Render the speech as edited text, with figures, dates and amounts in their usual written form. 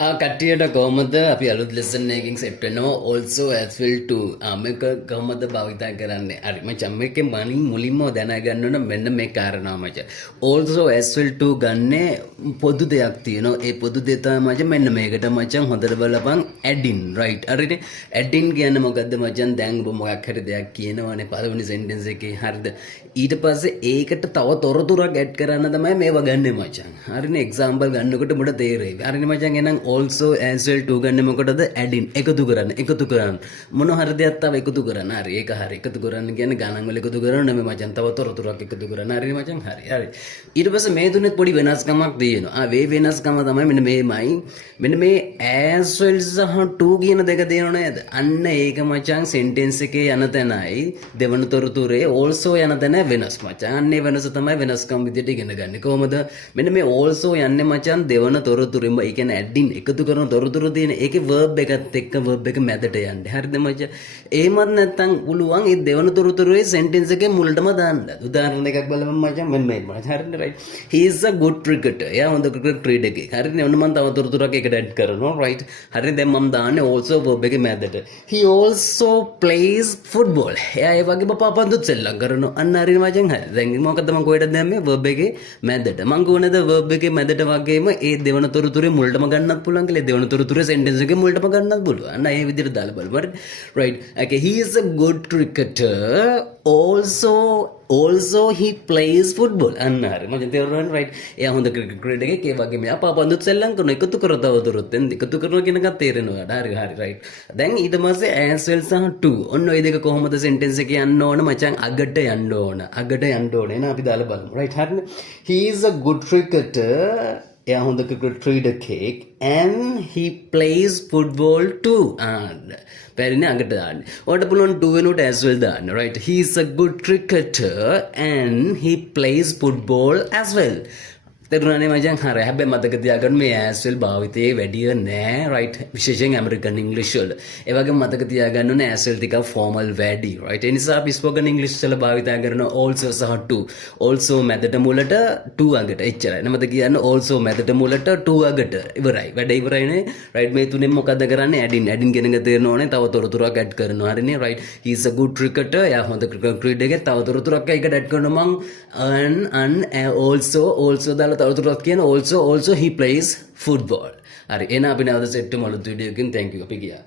කටියට කොහොමද අපි අලුත් ලෙසන් එකකින් සෙට් වෙනවා also as well to මේක කොහොමද භාවිතා කරන්නේ හරි මචං මේකේ මනින් මුලින්ම දැනගන්න ඕන මෙන්න මේ කාරණා මචං also as well to ගන්නේ පොදු දෙයක් තියෙනවා ඒ පොදු දෙය තමයි මචං මෙන්න මේකට මචං හොඳට බලපන් add in right හරිනේ add in කියන්නේ මොකද්ද මචං දැන් ඔබ මොකක් හරි දෙයක් කියනවනේ පළවෙනි sentence එකේ හරිද ඊට පස්සේ ඒකට තව තොරතුරක් add කරන්න තමයි මේවා ගන්නෙ මචං හරිනේ example ගන්නකොට ඔබට තේරෙයි හරිනේ මචං එහෙනම් also as well to ගන්න මොකටද add in එකතු කරන්න මොන හරි දෙයක් තව එකතු කරන්න හරි ඒක හරි එකතු කරන්න කියන්නේ ගණන් වල එකතු කරන්න නෙමෙයි මචං තව තොරතුරක් එකතු කරන්න හරි මචං හරි ඊට පස්සේ මේ තුනෙත් පොඩි වෙනස්කමක් තියෙනවා වේ වෙනස්කම තමයි මෙන්න මේමයි මෙන්න මේ as well සහ to කියන දෙක දෙනව නේද අන්න ඒක මචං sentence එකේ යන තැනයි දෙවන තොරතුරේ also යන තැන වෙනස් මචං අන්නේ වෙනස තමයි වෙනස්කම් විදිහට ඉගෙන ගන්න කොහොමද මෙන්න මේ also යන්නේ මචං දෙවන තොරතුරෙම ඒ කියන්නේ add in එකතු කරන තොරතුරු තියෙන ඒකේ verb එකත් එක්ක verb එක මැදට යන්නේ හරිද මචං එහෙමත් නැත්නම් පුළුවන් ඒ දෙවන තොරතුරේ sentence එකේ මුලටම දාන්න උදාහරණ එකක් බලමු මචං මෙන්න මේ හරිද right he is a good cricketer එයා හොඳ ක්‍රිකට් ක්‍රීඩකයෙක් හරිද ඔන්න මම තව තොරතුරක් එකට add කරනවා right හරිද දැන් මම දාන්නේ also verb එකේ මැදට he also plays football එයා ඒ වගේම පාපන්දුත් සෙල්ලම් කරනවා අන්න හරිද මචං හරි දැන් මොකද මම කොහෙටද දැම්මේ verb එකේ මැදට මම කොහොනද verb එකේ මැදට වගේම ඒ දෙවන තොරතුරේ මුලටම ගන්නත් පුළුවන් කියලා දෙවන තොරතුරේ sentence එකේ මුලටම ගන්නත් පුළුවන්. අන්න ඒ විදිහට දාලා බලමු. Right. Okay, he is a good cricketer. Also he plays football. අන්න හරි. මම තේරුණා right. එයා හොඳ ක්‍රිකට් ක්‍රීඩකයෙක්. ඒ වගේම එයා පාපන්දුත් සෙල්ලම් කරනවා. එකතු කරතව තොරතුරුත් එකතු කරනවා කියන එකත් තේරෙනවා. හරි right. දැන් ඊට පස්සේ as well සහ to. ඔන්න ඔය දෙක කොහොමද sentence එකේ යන්න ඕන මචං අගට යන්න ඕන. එහෙනම් අපි දාලා බලමු. Right. හරිනේ. He is a good cricketer. එයා හොඳ ක්‍රිකට් ක්‍රීඩකයෙක් and he plays football too පැරිනේ අගට දාන්න. ඔයාලට පුළුවන් to වෙනුවට as well දාන්න. right he is a good cricketer and he plays football as well. තේරුණානේ මචං හරි. හැබැයි මතක තියාගන්න මේ as well භාවිතයේ වැඩිය නෑ right විශේෂයෙන් ඇමරිකන් ඉංග්‍රීසි වල. ඒ වගේම මතක තියාගන්න ඕනේ as well ටිකක් formal වැඩි right. ඒ නිසා අපි spoken english වල භාවිතා කරන also සහ to. also මැදට මුලට to අගට එච්චරයි. නමද කියන්නේ also මැදට මුලට to අගට ඉවරයි. වැඩ ඉවරයිනේ right. මේ තුනෙන් මොකද කරන්නේ add in කියන එක තේරෙන්න ඕනේ. තව තොරතුරක් add කරනවා හරිනේ right. he is a good cricketer. එයා හොඳ ක්‍රිකට් ක්‍රීඩකයෙක්. තව තොරතුරක් ඒකට add කරනවා මං also දාලා තවදුරටත් කියන also he plays football. හරි එහෙනම් අපි නැවත සෙට් වෙමු අලුත් වීඩියෝ එකකින් thank you අපි ගියා